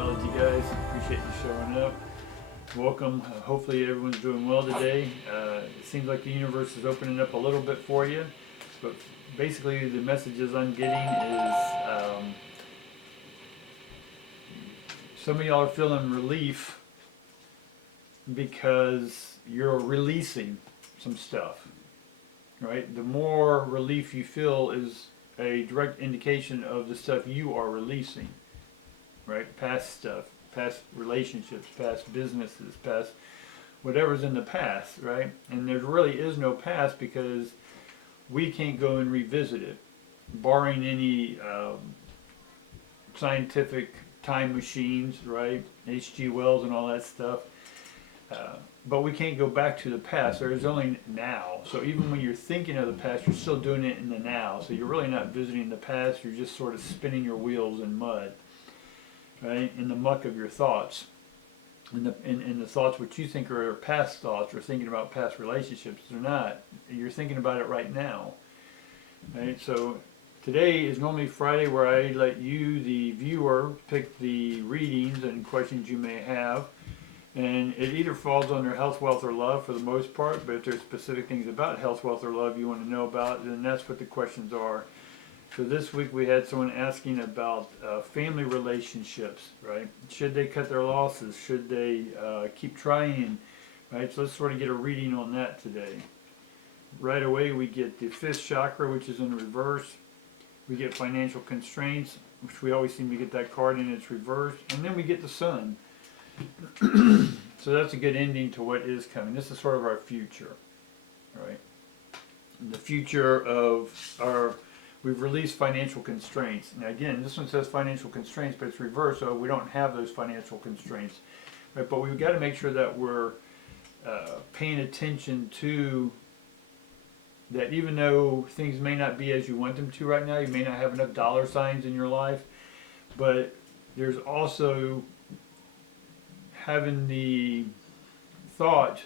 Theology, guys. Appreciate you showing up. Welcome. Hopefully everyone's doing well today. It seems like the universe is opening up a little bit for you, but basically the messages I'm getting is some of y'all are feeling relief because you're releasing some stuff, right? The more relief you feel is a direct indication of the stuff you are releasing, right? Past stuff, past relationships, past businesses, past whatever's in the past, right? And there really is no past because we can't go and revisit it, barring any scientific time machines, right? H.G. Wells and all that stuff. But we can't go back to the past. There is only now. So even when you're thinking of the past, you're still doing it in the now. So you're really not visiting the past. You're just sort of spinning your wheels in mud, right? In the muck of your thoughts. In the thoughts which you think are past thoughts or thinking about past relationships. They're not. You're thinking about it right now. Right? So today is normally Friday where I let you, the viewer, pick the readings and questions you may have. And it either falls under health, wealth, or love for the most part, but if there's specific things about health, wealth, or love you want to know about, then that's what the questions are. So this week we had someone asking about family relationships, right? Should they cut their losses? Should they keep trying, right? So let's sort of get a reading on that today. Right away we get the fifth chakra, which is in reverse. We get financial constraints, which we always seem to get that card in its reverse. And then we get the sun. So that's a good ending to what is coming. This is sort of our future, right? The future of we've released financial constraints. Now again, this one says financial constraints, but it's reversed, so we don't have those financial constraints, right? But we've got to make sure that we're paying attention to that. Even though things may not be as you want them to right now, you may not have enough dollar signs in your life, but there's also having the thought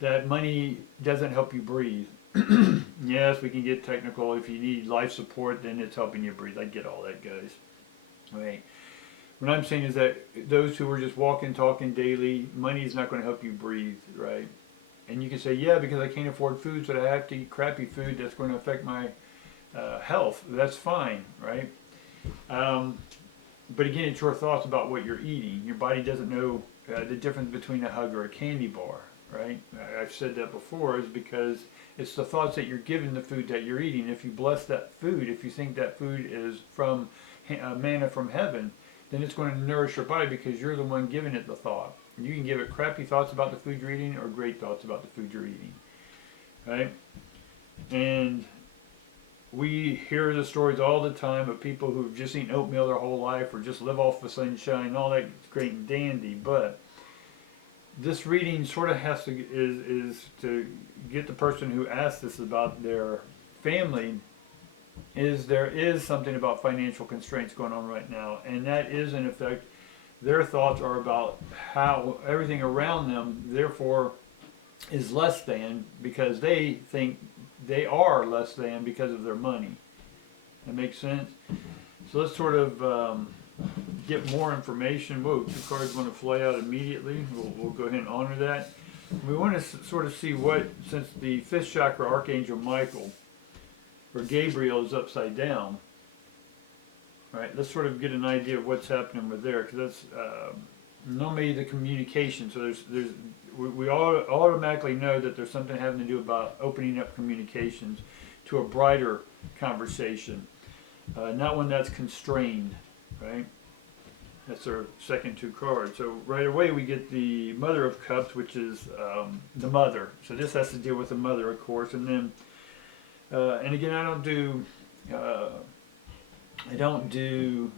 that money doesn't help you breathe. Yes, we can get technical. If you need life support, then it's helping you breathe. I get all that, guys. Right. What I'm saying is that those who are just walking, talking daily, money is not going to help you breathe, right? And you can say, yeah, because I can't afford food, so I have to eat crappy food that's going to affect my health. That's fine, right? But again, it's your thoughts about what you're eating. Your body doesn't know the difference between a hug or a candy bar, right? I've said that before, is because it's the thoughts that you're giving the food that you're eating. If you bless that food, if you think that food is from manna from heaven, then it's going to nourish your body because you're the one giving it the thought. You can give it crappy thoughts about the food you're eating or great thoughts about the food you're eating, right? And we hear the stories all the time of people who've just eaten oatmeal their whole life or just live off the sunshine, all that great and dandy. But this reading sort of has to is to get the person who asked this about their family. There is something about financial constraints going on right now, and that is in effect their thoughts are about how everything around them therefore is less than because they think they are less than because of their money. That makes sense? So let's sort of get more information. Whoa, two cards want to fly out immediately. We'll go ahead and honor that. We want to sort of see what, since the fifth chakra, Archangel Michael, or Gabriel, is upside down, right? Let's sort of get an idea of what's happening with there, because that's normally the communication. So we all automatically know that there's something having to do about opening up communications to a brighter conversation, not one that's constrained, right? That's our second two cards. So right away we get the Mother of Cups, which is the mother. So this has to deal with the mother, of course. And then, and again, I don't do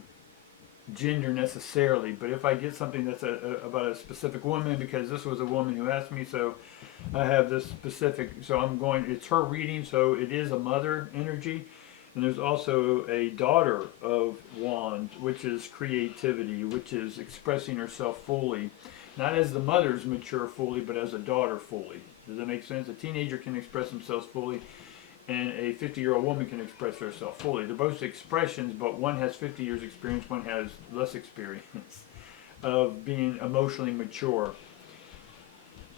gender necessarily, but if I get something that's about a specific woman, because this was a woman who asked me, so I have this specific, so it's her reading, so it is a mother energy. And there's also a daughter of Wands, which is creativity, which is expressing herself fully, not as the mother's mature fully, but as a daughter fully. Does that make sense? A teenager can express themselves fully, and a 50-year-old woman can express herself fully. They're both expressions, but one has 50 years experience, one has less experience. of being emotionally mature.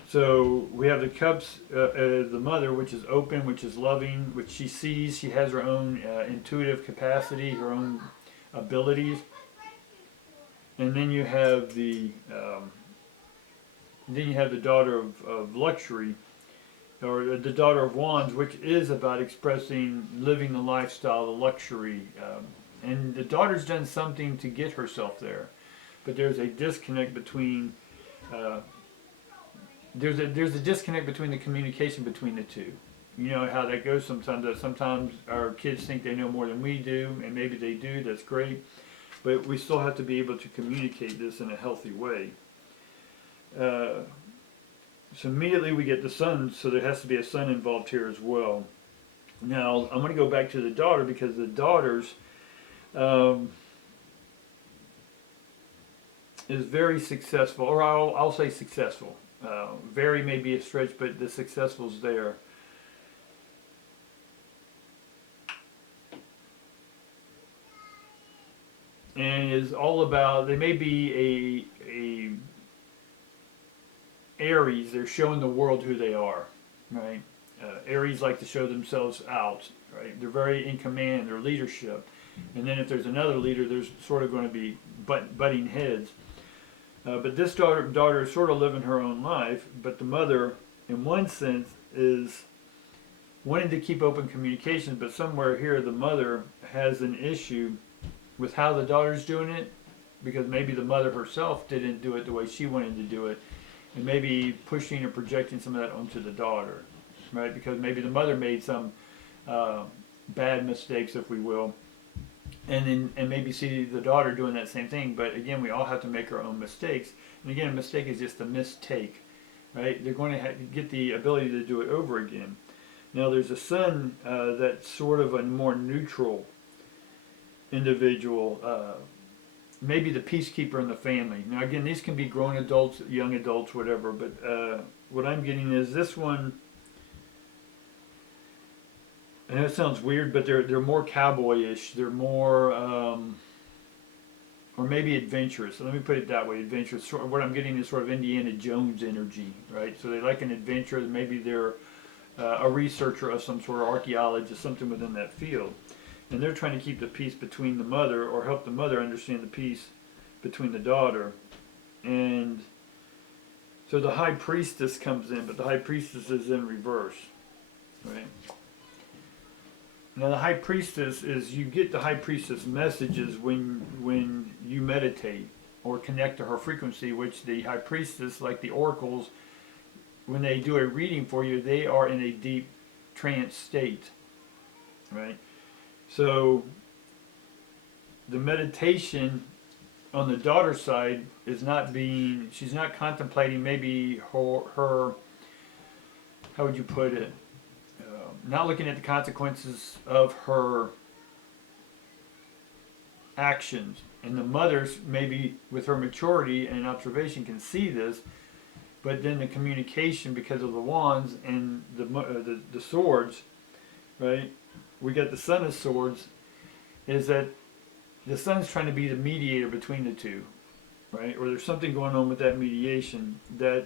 So we have the cups, the mother, which is open, which is loving, which she sees. She has her own intuitive capacity, her own abilities. And then you have the daughter of luxury, or the daughter of wands, which is about expressing, living the lifestyle, the luxury. And the daughter's done something to get herself there, but there's a disconnect between. There's a disconnect between the communication between the two. You know how that goes sometimes. That sometimes our kids think they know more than we do, and maybe they do. That's great, but we still have to be able to communicate this in a healthy way. So immediately we get the sun, so there has to be a sun involved here as well. Now I'm going to go back to the daughter, because the daughters is very successful, or I'll say successful. Very may be a stretch, but the successful's there. And is all about, they may be a Aries, they're showing the world who they are, right? Aries like to show themselves out, right? They're very in command, they're leadership. And then if there's another leader, there's sort of going to be butting heads. But this daughter is sort of living her own life, but the mother, in one sense, is wanting to keep open communications, but somewhere here the mother has an issue with how the daughter's doing it, because maybe the mother herself didn't do it the way she wanted to do it, and maybe pushing or projecting some of that onto the daughter, right? Because maybe the mother made some bad mistakes, if we will, and maybe see the daughter doing that same thing. But again, we all have to make our own mistakes. And again, a mistake is just a mistake, right? They're going to get the ability to do it over again. Now there's a son that's sort of a more neutral individual, maybe the peacekeeper in the family. Now again, these can be grown adults, young adults, whatever, but what I'm getting is this one, I know it sounds weird, but they're more cowboyish. They're more, or maybe adventurous. So let me put it that way: adventurous. What I'm getting is sort of Indiana Jones energy, right? So they like an adventure. Maybe they're a researcher of some sort, or archaeologist, something within that field, and they're trying to keep the peace between the mother, or help the mother understand the peace between the daughter. And so the high priestess comes in, but the high priestess is in reverse, right? Now the high priestess is, you get the high priestess messages when you meditate or connect to her frequency, which the high priestess, like the oracles, when they do a reading for you, they are in a deep trance state, right? So the meditation on the daughter's side is not being, she's not contemplating maybe her how would you put it? Not looking at the consequences of her actions. And the mothers, maybe with her maturity and observation, can see this, but then the communication, because of the wands and the swords, right? We got the Son of Swords, is that the Son's trying to be the mediator between the two, right? Or there's something going on with that mediation that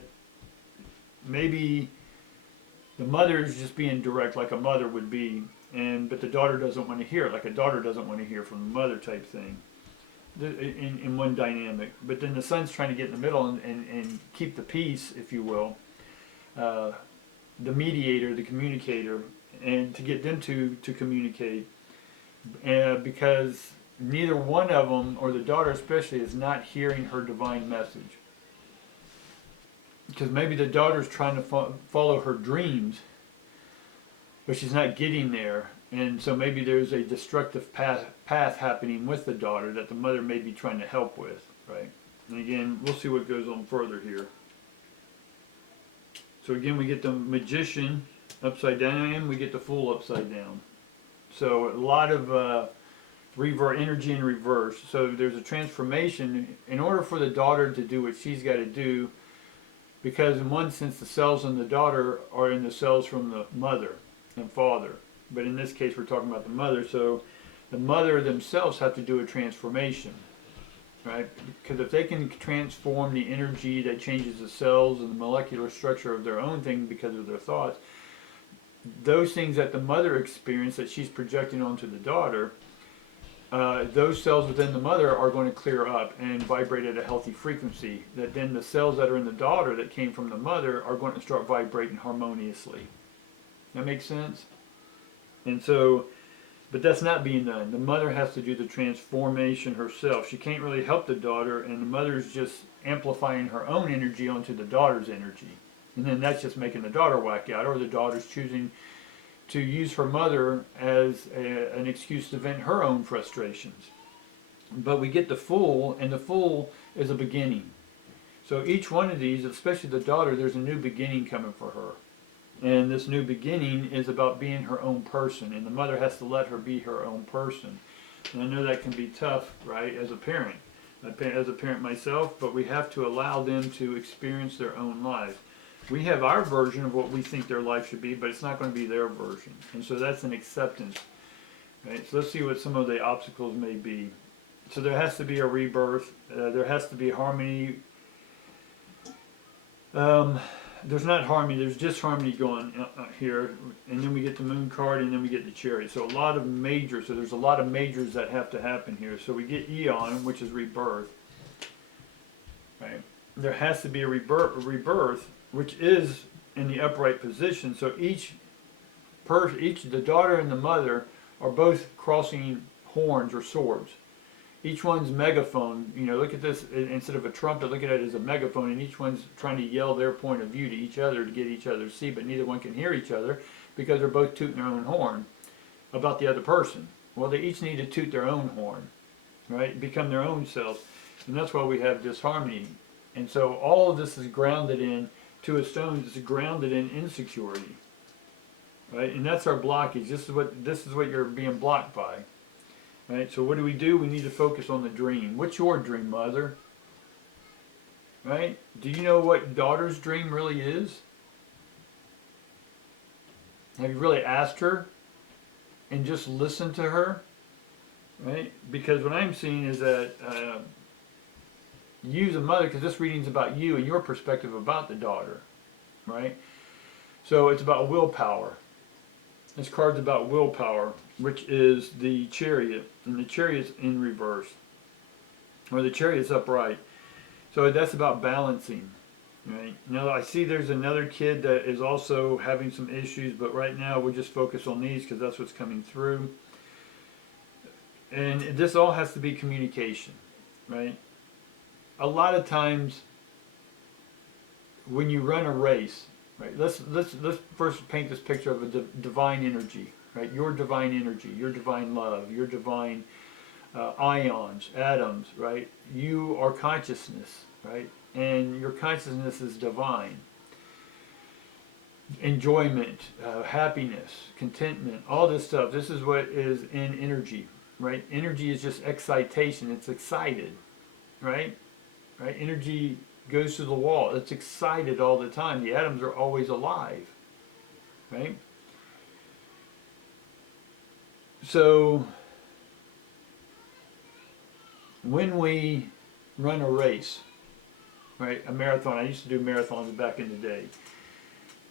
maybe the mother is just being direct, like a mother would be, but the daughter doesn't want to hear it, like a daughter doesn't want to hear from the mother type thing, in one dynamic. But then the son's trying to get in the middle and keep the peace, if you will, the mediator, the communicator, and to get them to communicate, because neither one of them, or the daughter especially, is not hearing her divine message. Because maybe the daughter's trying to follow her dreams, but she's not getting there. And so maybe there's a destructive path happening with the daughter that the mother may be trying to help with, right? And again, we'll see what goes on further here. So again, we get the Magician upside down, and we get the Fool upside down. So a lot of energy in reverse. So there's a transformation. In order for the daughter to do what she's got to do, because in one sense the cells in the daughter are in the cells from the mother and father, but in this case we're talking about the mother, so the mother themselves have to do a transformation, right? Because if they can transform the energy that changes the cells and the molecular structure of their own thing because of their thoughts, those things that the mother experienced that she's projecting onto the daughter, those cells within the mother are going to clear up and vibrate at a healthy frequency. That then the cells that are in the daughter that came from the mother are going to start vibrating harmoniously. That makes sense? And so, but that's not being done. The mother has to do the transformation herself. She can't really help the daughter, and the mother's just amplifying her own energy onto the daughter's energy. And then that's just making the daughter whack out, or the daughter's choosing to use her mother as an excuse to vent her own frustrations. But we get the full, and the full is a beginning. So each one of these, especially the daughter, there's a new beginning coming for her. And this new beginning is about being her own person, and the mother has to let her be her own person. And I know that can be tough, right, as a parent. As a parent myself, but we have to allow them to experience their own life. We have our version of what we think their life should be, but it's not going to be their version. And so that's an acceptance. Right? So let's see what some of the obstacles may be. So there has to be a rebirth. There has to be harmony. There's not harmony, there's disharmony going here. And then we get the moon card, and then we get the chariot. So a lot of majors. So there's a lot of majors that have to happen here. So we get eon, which is rebirth. Right? There has to be a rebirth, which is in the upright position. So the daughter and the mother are both crossing horns or swords. Each one's megaphone, look at this, instead of a trumpet, look at it as a megaphone, and each one's trying to yell their point of view to each other to get each other to see, but neither one can hear each other because they're both tooting their own horn about the other person. Well, they each need to toot their own horn, right? Become their own selves. And that's why we have disharmony. And so all of this is grounded in, to a stone, it's grounded in insecurity, right? And that's our blockage. This is what you're being blocked by. Right, so what do? We need to focus on the dream. What's your dream, mother? Right? Do you know what daughter's dream really is? Have you really asked her and just listened to her? Right? Because what I'm seeing is that you, the mother, because this reading's about you and your perspective about the daughter. Right? So it's about willpower. This card's about willpower, which is the chariot, and the chariot's in reverse, or the chariot's upright. So that's about balancing, right? Now I see there's another kid that is also having some issues, but right now we'll just focus on these because that's what's coming through. And this all has to be communication, right? A lot of times when you run a race, right, let's first paint this picture of a divine energy, right? Your divine energy, your divine love, your divine ions, atoms, right? You are consciousness, right? And your consciousness is divine. Enjoyment, happiness, contentment, all this stuff. This is what is in energy, right? Energy is just excitation. It's excited, right? Right? Energy goes to the wall. It's excited all the time. The atoms are always alive, right? So when we run a race, right, a marathon, I used to do marathons back in the day,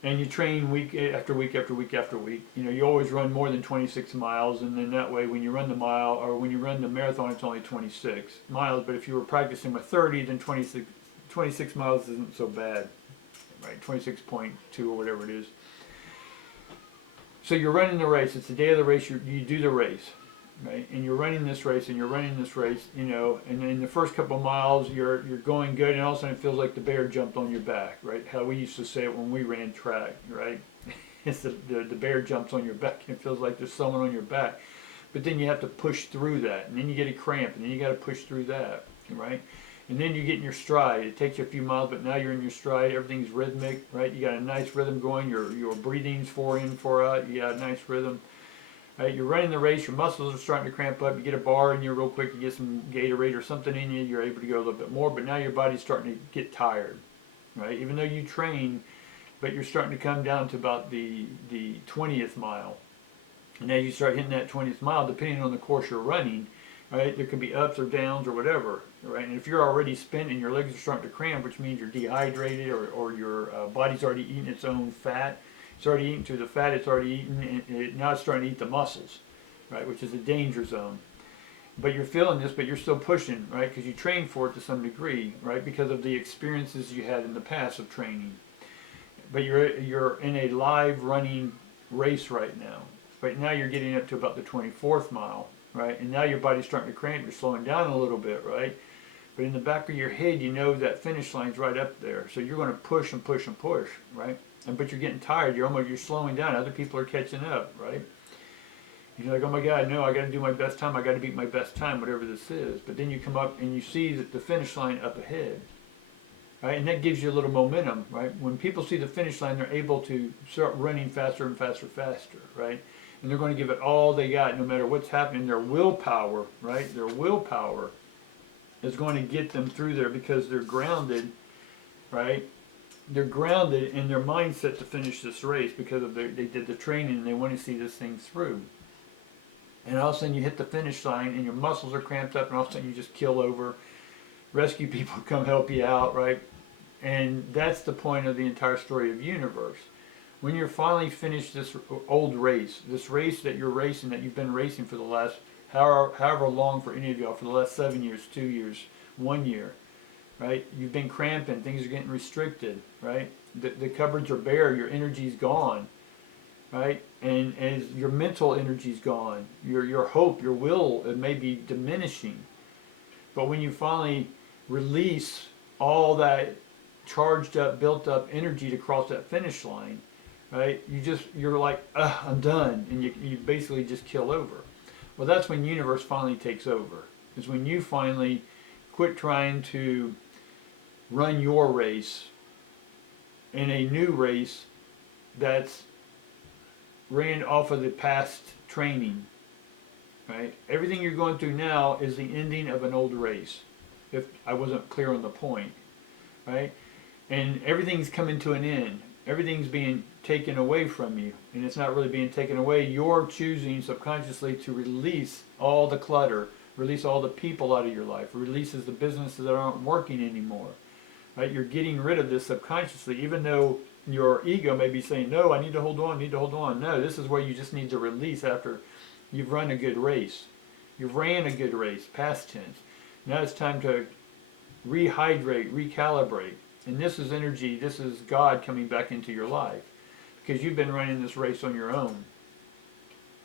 and you train week after week after week after week. You always run more than 26 miles, and then that way when you run the mile, or when you run the marathon, it's only 26 miles, but if you were practicing with 30, then 26 miles isn't so bad, right? 26.2 or whatever it is. So you're running the race. It's the day of the race. You do the race, right? And you're running this race, and you're running this race, and in the first couple of miles, you're going good, and all of a sudden it feels like the bear jumped on your back, right? How we used to say it when we ran track, right? It's the bear jumps on your back, and it feels like there's someone on your back. But then you have to push through that, and then you get a cramp, and then you got to push through that, right? And then you get in your stride. It takes you a few miles, but now you're in your stride. Everything's rhythmic, right? You got a nice rhythm going. Your breathing's 4 in, 4 out. You got a nice rhythm. Right? You're running the race. Your muscles are starting to cramp up. You get a bar in you real quick. You get some Gatorade or something in you. You're able to go a little bit more. But now your body's starting to get tired, right? Even though you train, but you're starting to come down to about the 20th mile. And as you start hitting that 20th mile, depending on the course you're running, right? There could be ups or downs or whatever, right? And if you're already spent and your legs are starting to cramp, which means you're dehydrated or your body's already eaten its own fat, it's already eaten through the fat, it's already eaten, and now it's starting to eat the muscles, right? Which is a danger zone. But you're feeling this, but you're still pushing, right? Because you trained for it to some degree, right? Because of the experiences you had in the past of training. But you're in a live running race right now. Right now you're getting up to about the 24th mile, right? And now your body's starting to cramp. You're slowing down a little bit, right? But in the back of your head, you know that finish line's right up there. So you're going to push and push and push, right? But you're getting tired. You're slowing down. Other people are catching up, right? You're like, oh my God, no, I got to do my best time. I got to beat my best time, whatever this is. But then you come up and you see that the finish line up ahead, right? And that gives you a little momentum, right? When people see the finish line, they're able to start running faster and faster, faster, right? And they're going to give it all they got, no matter what's happening. Their willpower, right? Their willpower is going to get them through there because they're grounded, right? They're grounded in their mindset to finish this race because of they did the training and they want to see this thing through. And all of a sudden you hit the finish line and your muscles are cramped up and all of a sudden you just kill over. Rescue people come help you out, right? And that's the point of the entire story of universe. When you're finally finished this old race, this race that you're racing, that you've been racing for the last however long for any of y'all, for the last 7 years, 2 years, 1 year, right? You've been cramping, things are getting restricted, right? The cupboards are bare, your energy's gone, right? And as your mental energy's gone, your hope, your will, it may be diminishing. But when you finally release all that charged up, built up energy to cross that finish line, right? You're like, I'm done, and you basically just kill over. Well, that's when universe finally takes over. Is when you finally quit trying to run your race in a new race that's ran off of the past training, right? Everything you're going through now is the ending of an old race, if I wasn't clear on the point, right? And everything's coming to an end. Everything's being taken away from you, and it's not really being taken away. You're choosing subconsciously to release all the clutter, release all the people out of your life, releases the businesses that aren't working anymore, right? You're getting rid of this subconsciously, even though your ego may be saying, no, I need to hold on, need to hold on. No, this is where you just need to release after you've run a good race. You've ran a good race, past tense. Now it's time to rehydrate, recalibrate. And this is energy, this is God coming back into your life. Because you've been running this race on your own,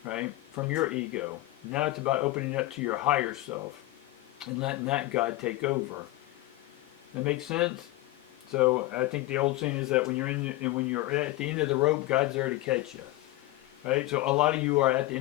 right? From your ego. Now it's about opening up to your higher self and letting that God take over. That makes sense? So I think the old saying is that when you're at the end of the rope, God's there to catch you. Right? So a lot of you are at the end of